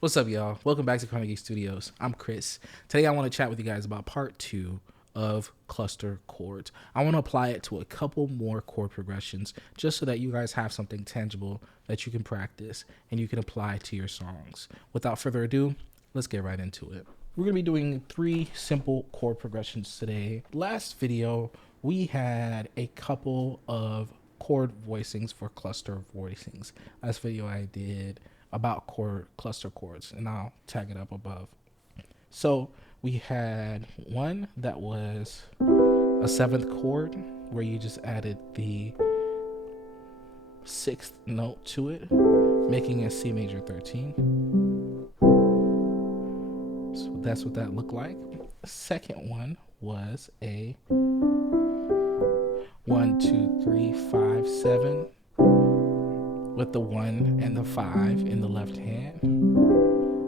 What's up, y'all? Welcome back to Carnegie Studios. I'm Chris. Today I want to chat with you guys about part 2 of cluster chords. I want to apply it to a couple more chord progressions just so that you guys have something tangible that you can practice and you can apply to your songs. Without further ado, let's get right into it. We're going to be doing 3 simple chord progressions today. Last video, we had a couple of chord voicings for cluster voicings. Last video I did about cluster chords, and I'll tag it up above. So we had one that was a 7th chord where you just added the 6th note to it, making it C major 13. So that's what that looked like. The second one was a 1, 2, 3, 5, 7 with the 1 and the 5 in the left hand,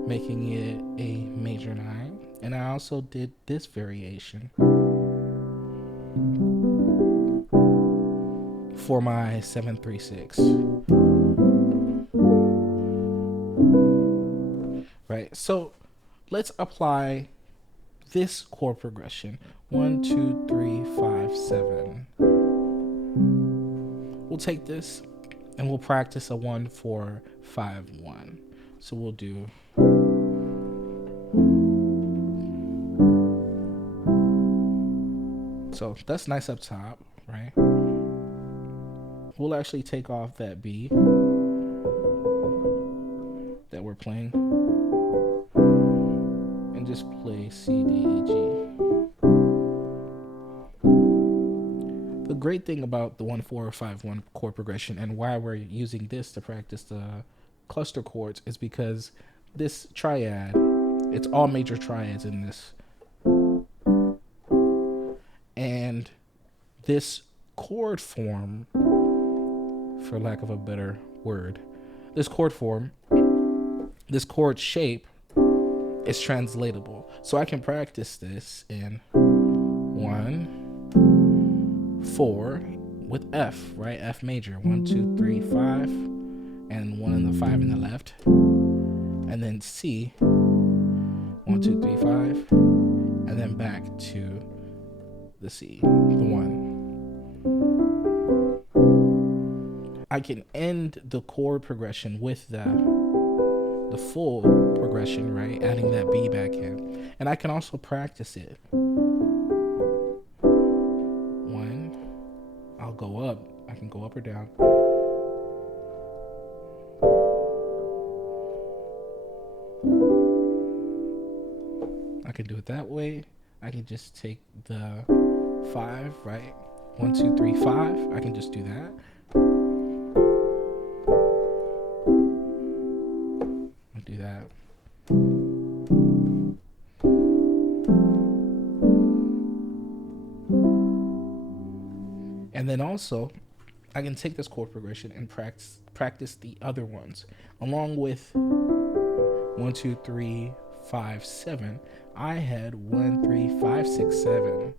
making it a major 9. And I also did this variation for my 7-3-6. Right, so let's apply this chord progression. 1, 2, 3, 5, 7. We'll take this and we'll practice a 1, 4, 5, 1. So we'll do so that's nice up top, right? We'll actually take off that B that we're playing and just play C, D, E, G. The great thing about the 1, 4, 5, 1 chord progression and why we're using this to practice the cluster chords is because this triad, it's all major triads in this. And this chord form, for lack of a better word, this chord shape is translatable. So I can practice this in 1, 4 with F, right? F major, 1, 2, 3, 5, and 1 and the 5 in the left. And then C, 1, 2, 3, 5, and then back to the C, the 1. I can end the chord progression with the full progression, right? Adding that B back in. And I can also practice it. 1, I'll go up. I can go up or down. I can do it that way. I can just take the 5, right? 1, 2, 3, 5. I can just do that. I'll do that. And then also, I can take this chord progression and practice the other ones. Along with 1, 2, 3, 5, 7, I had 1, 3, 5, 6, 7,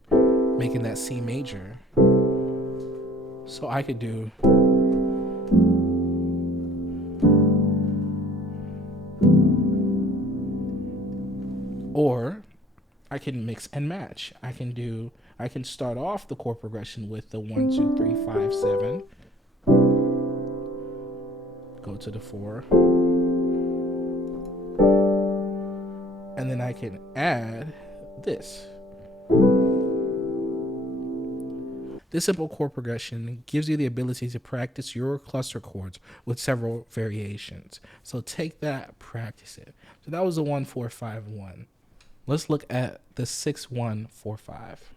making that C major. So I could do or I can mix and match. I can start off the chord progression with the 1, 2, 3, 5, 7. Go to the 4. And then I can add this. This simple chord progression gives you the ability to practice your cluster chords with several variations. So take that, practice it. So that was the 1, 4, 5, 1. Let's look at the 6, 1, 4, 5.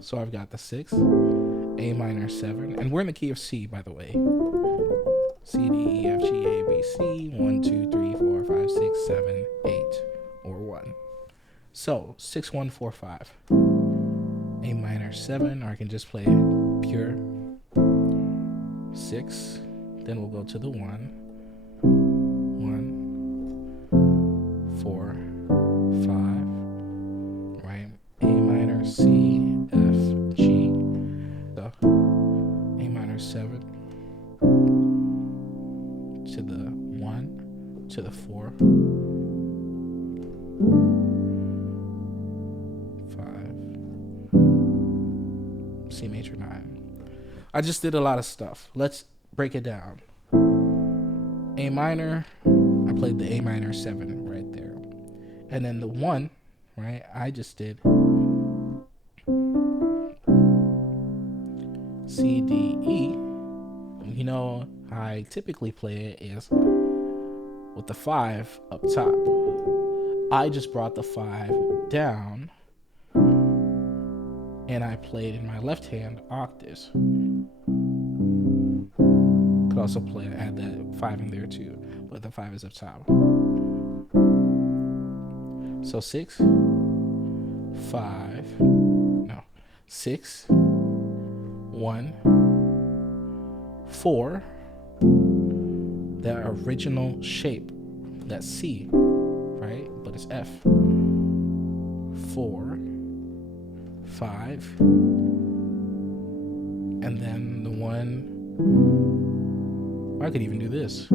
So I've got the 6, A minor 7, and we're in the key of C, by the way. C, D, E, F, G, A, B, C, 1, 2, 3, 4, 5, 6, 7, 8, or 1. So 6, 1, 4, 5. A minor 7, or I can just play pure 6. Then we'll go to the 1, 4, 5, right? A minor, C, F, G, A minor 7, to the 4, 5, C major 9. I just did a lot of stuff. Let's break it down. A minor, I played the A minor 7 right there. And then the 1, right, I just did C, D, E. You know how I typically play it is with the 5 up top. I just brought the 5 down and I played in my left hand octaves. Could also play, add that 5 in there too, but the 5 is up top. So 6, 5, no, 6, 1, 4, that original shape, that C, right? But it's F. 4, 5, and then the 1. I could even do this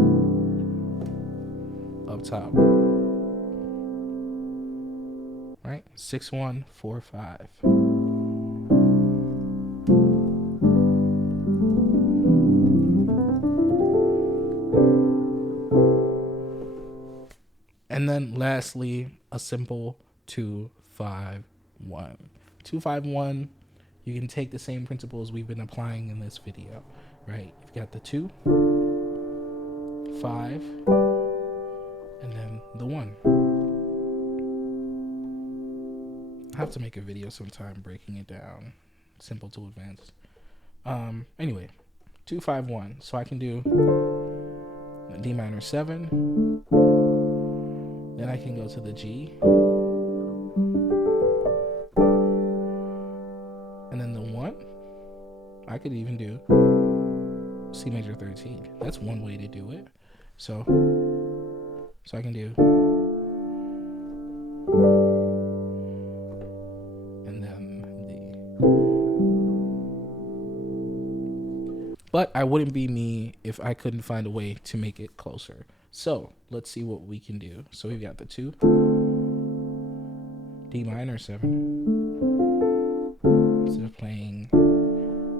up top, right? 6, 1, 4, 5. And then lastly, a simple 2, 5, 1. 2, 5, 1. You can take the same principles we've been applying in this video, right? You've got the 2, 5, and then the 1. I have to make a video sometime breaking it down, simple to advanced. Anyway, 2, 5, 1. So I can do D minor 7. Then I can go to the G. And then the 1, I could even do C major 13. That's one way to do it. So I can do, and then but I wouldn't be me if I couldn't find a way to make it closer. So let's see what we can do. So we've got the 2, D minor 7. Instead of playing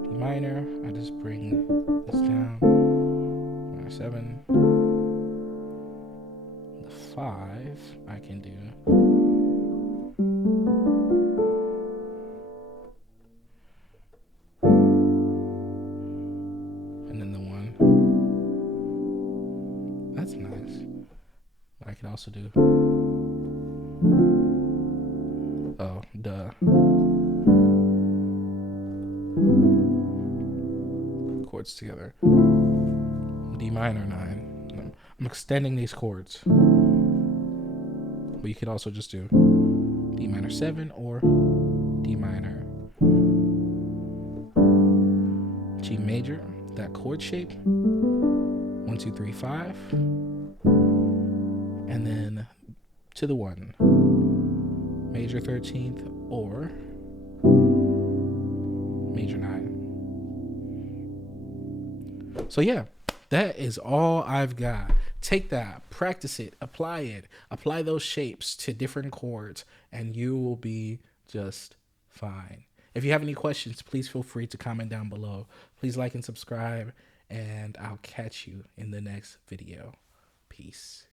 D minor, I just bring this down. Minor 7. The 5 I can do. And then the 1. That's nice. I could also do, oh, duh. Chords together. D minor 9. I'm extending these chords. But you could also just do D minor 7 or D minor, G major, that chord shape. 1, 2, 3, 5. And then to the 1. Major 13th or major 9. So yeah, that is all I've got. Take that, practice it, apply those shapes to different chords, and you will be just fine. If you have any questions, please feel free to comment down below. Please like and subscribe, and I'll catch you in the next video. Peace.